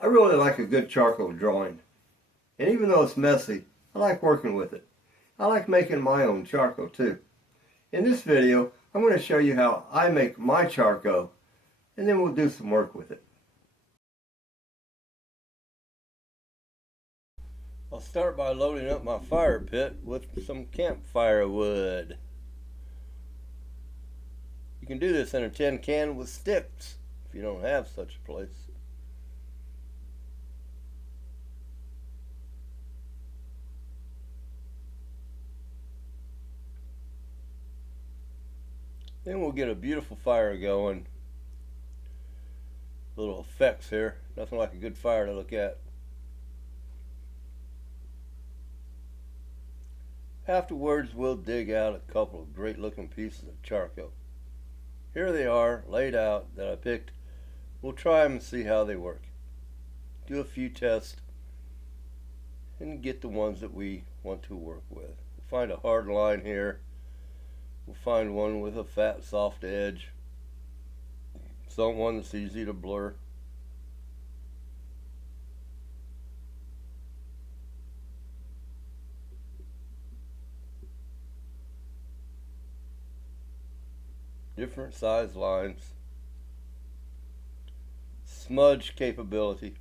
I really like a good charcoal drawing, and even though it's messy, I like working with it. I like making my own charcoal too. In this video, I'm going to show you how I make my charcoal, and then we'll do some work with it. I'll start by loading up my fire pit with some campfire wood. You can do this in a tin can with sticks if you don't have such a place. Then we'll get a beautiful fire going. Little effects here. Nothing like a good fire to look at. Afterwards, we'll dig out a couple of great looking pieces of charcoal. Here they are, laid out, that I picked. We'll try them and see how they work. Do a few tests and get the ones that we want to work with. We'll find a hard line here. We'll find one with a fat, soft edge. One that's easy to blur. Different size lines. Smudge capability.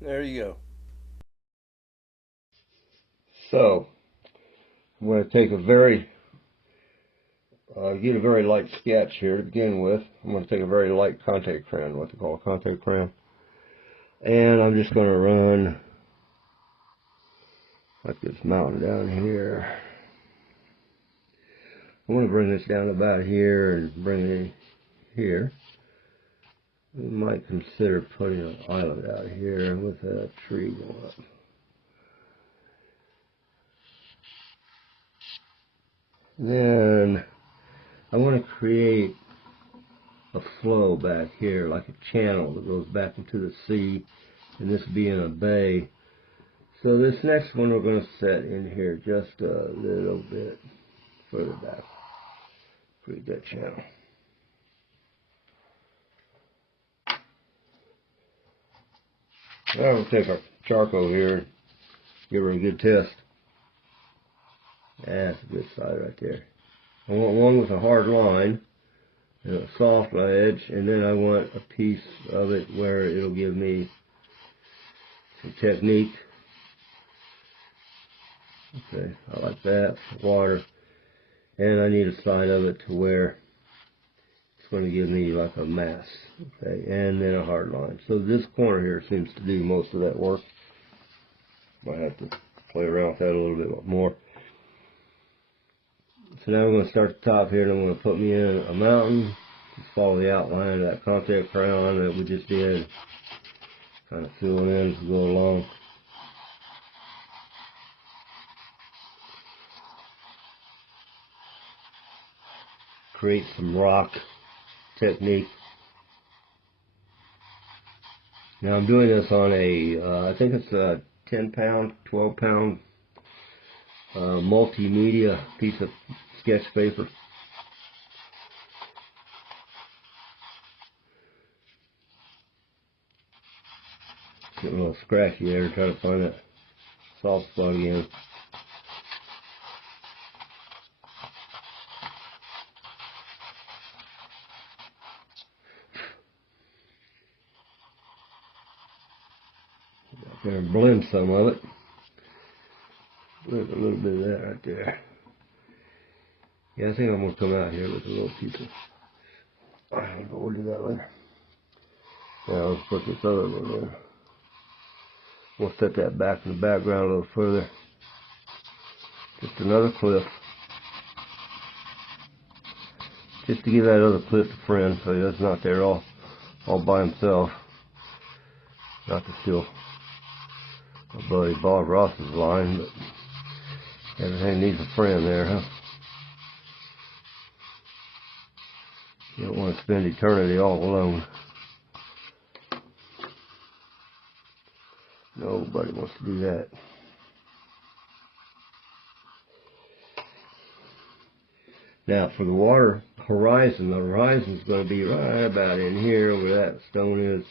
There you go. So, I'm going to take get a very light sketch here to begin with. I'm going to take a very light contact crayon, what they call a contact crayon. And I'm just going to run like this mountain down here. I want to bring this down about here and bring it here. We might consider putting an island out here with a tree going up. Then I want to create a flow back here, like a channel that goes back into the sea, and this being a bay. So this next one we're going to set in here just a little bit further back. Create that channel. Now we'll take our charcoal here and give her a good test. That's a good side right there. I want one with a hard line and a soft edge, and then I want a piece of it where it'll give me some technique. Okay, I like that. Water. And I need a side of it to where it's going to give me like a mass. Okay, and then a hard line. So this corner here seems to do most of that work. Might have to play around with that a little bit more. So now I'm going to start at the top here, and I'm going to put me in a mountain. Just follow the outline of that contact crayon that we just did. Kind of fill it in as we go along. Create some rock technique. Now I'm doing this on a, I think it's a 10 pound, 12 pound multimedia piece of sketch paper. Getting a little scratchy there, trying to find that soft spot again. There and blend some of it. Blend a little bit of that right there. Yeah, I think I'm going to come out here with a little piece of, but we'll do that later. Now let's put this other one in. We'll set that back in the background a little further. Just another cliff. Just to give that other cliff a friend, so he's not there all by himself. Not to steal my buddy Bob Ross's line, but everything needs a friend there, huh? You don't want to spend eternity all alone. Nobody wants to do that. Now for the water horizon, the horizon's going to be right about in here where that stone is.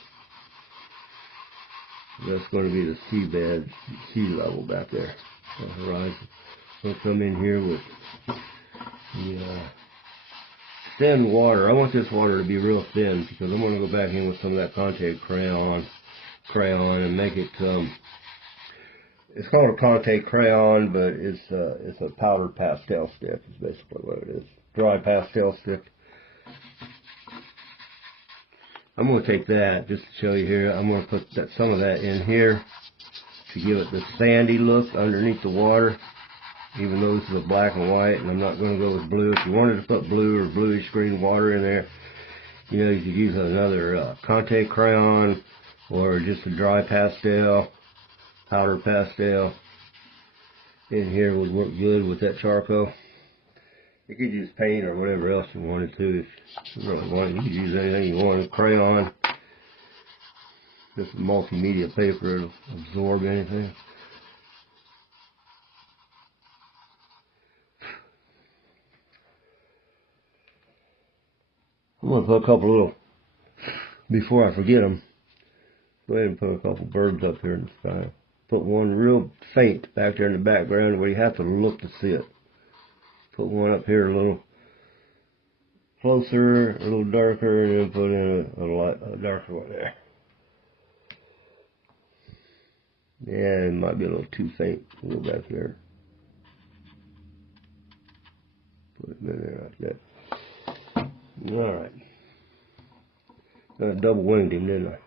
That's going to be the seabed, sea level back there, the horizon. I'll come in here with the thin water. I want this water to be real thin because I'm going to go back in with some of that Conte crayon and make it. It's called a Conte crayon, but it's a powdered pastel stick. Is basically what it is. Dry pastel stick. I'm going to take that just to show you here. I'm going to put some of that in here to give it the sandy look underneath the water. Even though this is a black and white, and I'm not going to go with blue. If you wanted to put blue or bluish green water in there, you know, you could use another Conte crayon or just a dry pastel, powder pastel. In here would work good with that charcoal. You could use paint or whatever else you wanted to. If you really wanted, you could use anything you wanted. Crayon, just multimedia paper, it'll absorb anything. I'm going to put a couple little, before I forget them, go ahead and put a couple birds up here in the sky. Put one real faint back there in the background where you have to look to see it. Put one up here a little closer, a little darker, and then put in a darker one there. Yeah, it might be a little too faint. A little back there. Put it in there like that. Alright. I double winged him, didn't I?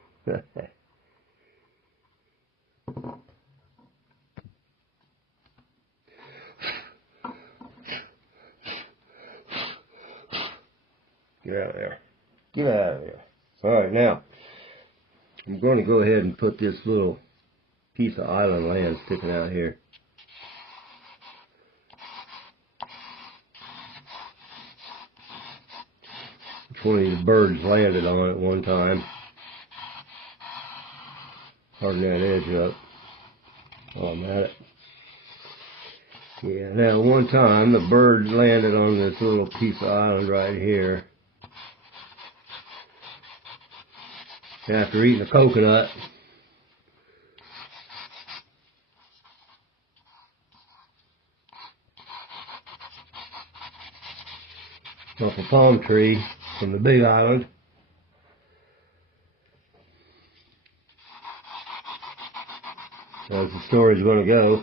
Get out of there. Get out of there. Alright, now, I'm going to go ahead and put this little piece of island land sticking out here. It's one of these birds landed on it one time. Harden that edge up. Oh, I'm at it. Yeah, now one time the bird landed on this little piece of island right here. After eating a coconut. Off a palm tree from the big island. As the story's going to go.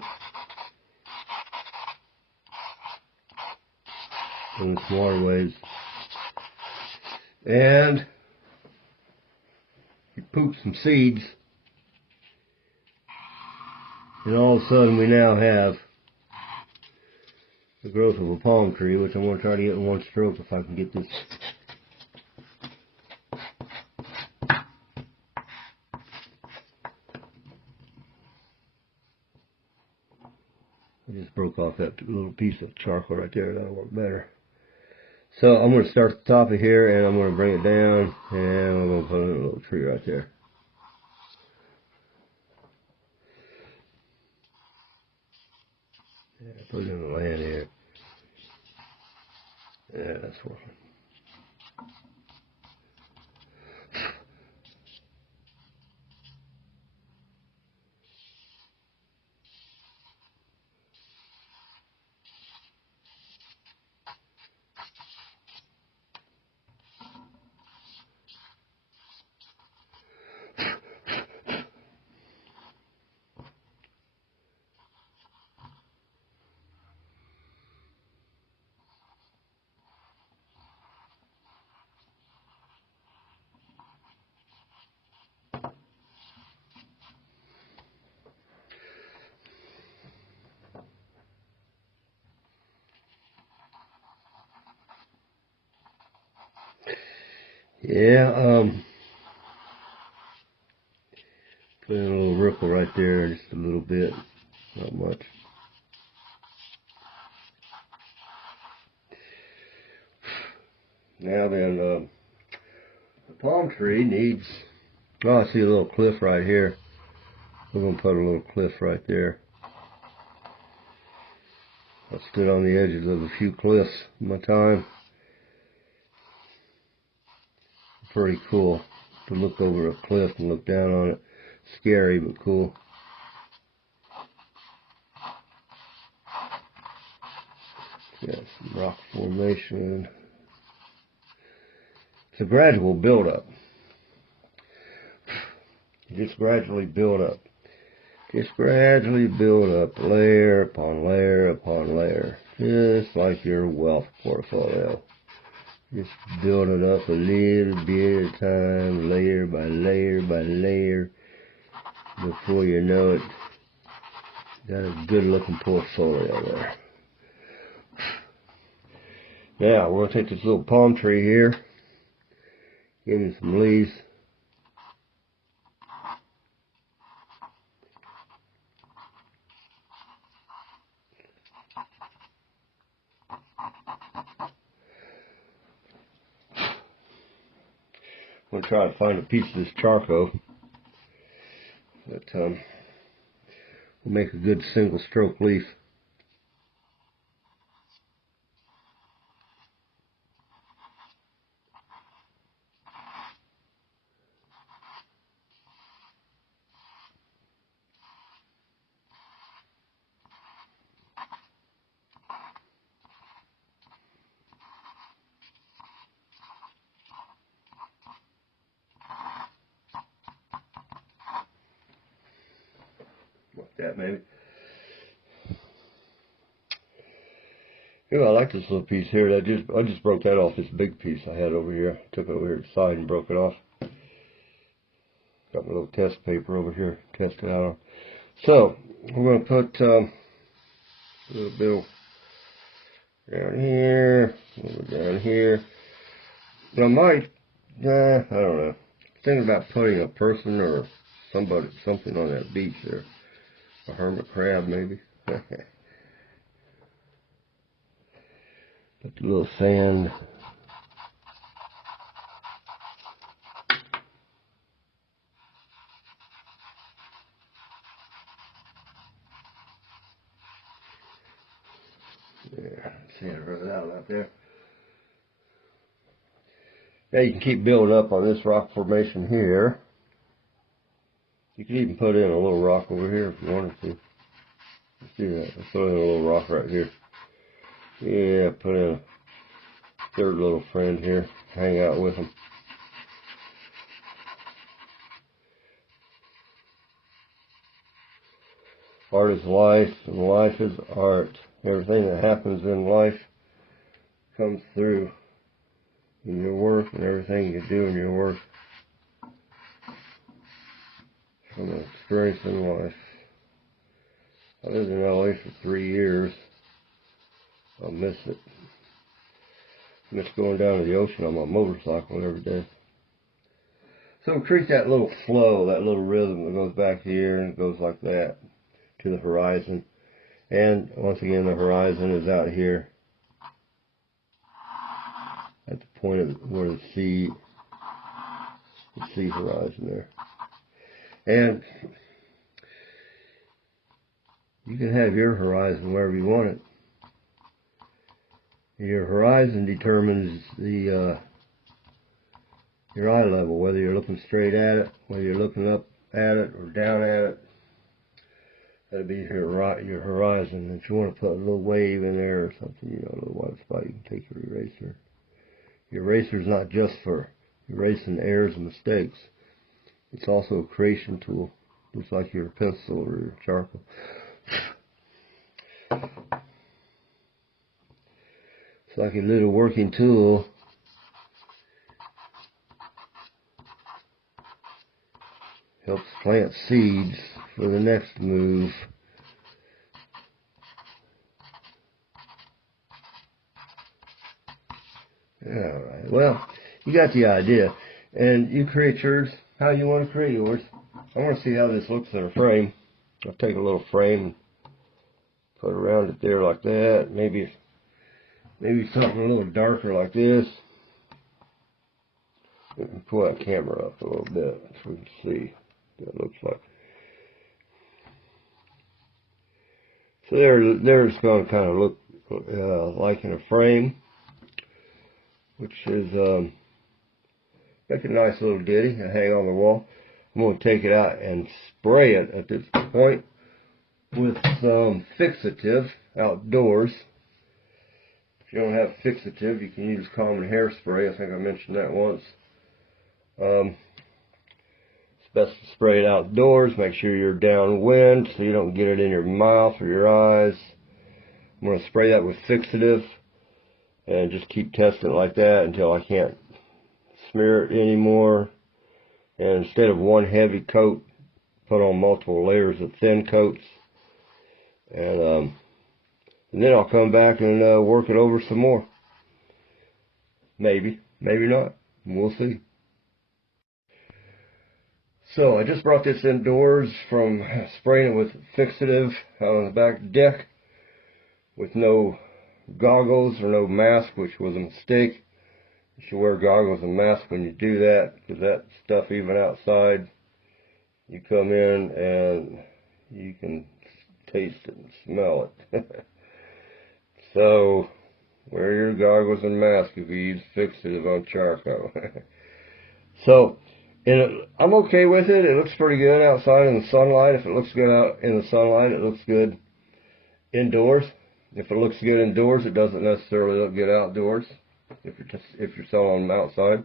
In some waterways. And he pooped some seeds. And all of a sudden we now have the growth of a palm tree, which I'm going to try to get in one stroke if I can get this. I just broke off that little piece of charcoal right there. That'll work better. So I'm going to start at the top of here and I'm going to bring it down and I'm going to put in a little tree right there. Yeah, put it in the land here. Yeah, that's working. Yeah, put in a little ripple right there, just a little bit, not much. Now then, the palm tree needs, oh, I see a little cliff right here. We're going to put a little cliff right there. I stood on the edges of a few cliffs in my time. Pretty cool to look over a cliff and look down on it. Scary, but cool. Got some rock formation. It's a gradual build-up. Just gradually build up. Just gradually build up, layer upon layer upon layer. Just like your wealth portfolio. Just build it up a little bit at a time, layer by layer by layer. Before you know it, got a good looking portfolio there. Now, we're going to take this little palm tree here, give him some leaves. I'm going to try to find a piece of this charcoal that will make a good single stroke leaf. Like that, maybe. Yeah, I like this little piece here. I just broke that off this big piece I had over here. Took it over here to the side and broke it off. Got my little test paper over here. Test it out on. So we're going to put a little bit down here, a little bit down here. Now, I don't know. Thinking about putting a person or something on that beach there. A hermit crab, maybe. Put the little sand. Yeah, sand run out there. Now you can keep building up on this rock formation here. You could even put in a little rock over here if you wanted to. Let's do that. Let's throw in a little rock right here. Yeah, put in a third little friend here. Hang out with him. Art is life, and life is art. Everything that happens in life comes through in your work, and everything you do in your work from an experience in life. I lived in LA for 3 years. I miss it. Miss going down to the ocean on my motorcycle every day. So create that little flow, that little rhythm that goes back here and goes like that to the horizon. And once again, the horizon is out here at the point of where the sea horizon there. And you can have your horizon wherever you want it. Your horizon determines your eye level, whether you're looking straight at it, whether you're looking up at it or down at it. That'll be your horizon. If you want to put a little wave in there or something, a little white spot, you can take your eraser. Your eraser is not just for erasing errors and mistakes. It's also a creation tool, just like your pencil or your charcoal. It's like a little working tool. Helps plant seeds for the next move. Alright, well, you got the idea. And you create yours how you want to create yours. I want to see how this looks in a frame. I'll take a little frame, put around it there like that. Maybe something a little darker like this. Pull that camera up a little bit so we can see what it looks like. So there it's going to kind of look like in a frame, which is make a nice little ditty and hang on the wall. I'm going to take it out and spray it at this point with some fixative outdoors. If you don't have fixative, you can use common hairspray. I think I mentioned that once. It's best to spray it outdoors. Make sure you're downwind so you don't get it in your mouth or your eyes. I'm going to spray that with fixative and just keep testing it like that until I can't smear it anymore. And instead of one heavy coat, put on multiple layers of thin coats. And then I'll come back and work it over some more. Maybe, maybe not. We'll see. So I just brought this indoors from spraying it with fixative out on the back deck with no goggles or no mask, which was a mistake. You should wear goggles and mask when you do that, because that stuff, even outside, you come in and you can taste it and smell it. So wear your goggles and mask if you use fixative on charcoal. So I'm okay with it. It looks pretty good outside in the sunlight. If it looks good out in the sunlight, it looks good indoors. If it looks good indoors, it doesn't necessarily look good outdoors if you're selling them outside.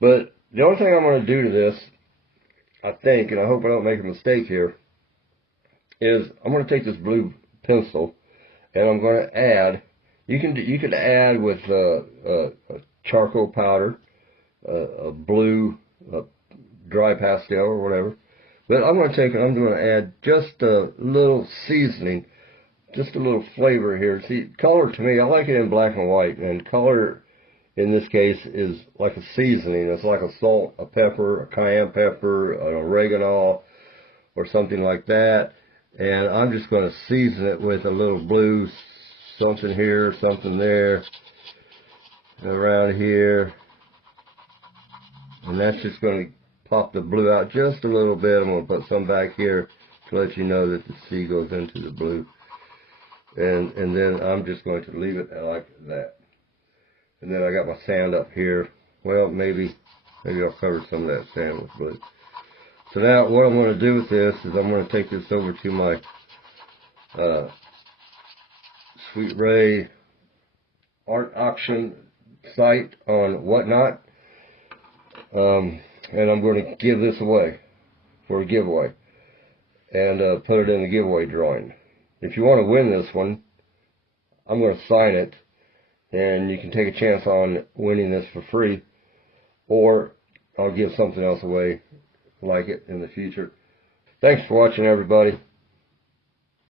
But the only thing I'm going to do to this, I think, and I hope I don't make a mistake here, is I'm going to take this blue pencil and I'm going to add. You can add with a charcoal powder, a blue dry pastel or whatever. But I'm going to add just a little seasoning, just a little flavor here. See, color to me, I like it in black and white, and color in this case is like a seasoning. It's like a salt, a pepper, a cayenne pepper, an oregano, or something like that. And I'm just going to season it with a little blue, something here, something there, around here. And that's just going to pop the blue out just a little bit. I'm going to put some back here to let you know that the C goes into the blue. And then I'm just going to leave it like that. And then I got my sand up here. Well, maybe I'll cover some of that sand with blue. So now what I'm going to do with this is I'm going to take this over to my Sweet Ray art auction site on Whatnot. And I'm going to give this away for a giveaway. And put it in the giveaway drawing. If you want to win this one, I'm going to sign it. And you can take a chance on winning this for free. Or I'll give something else away like it in the future. Thanks for watching, everybody.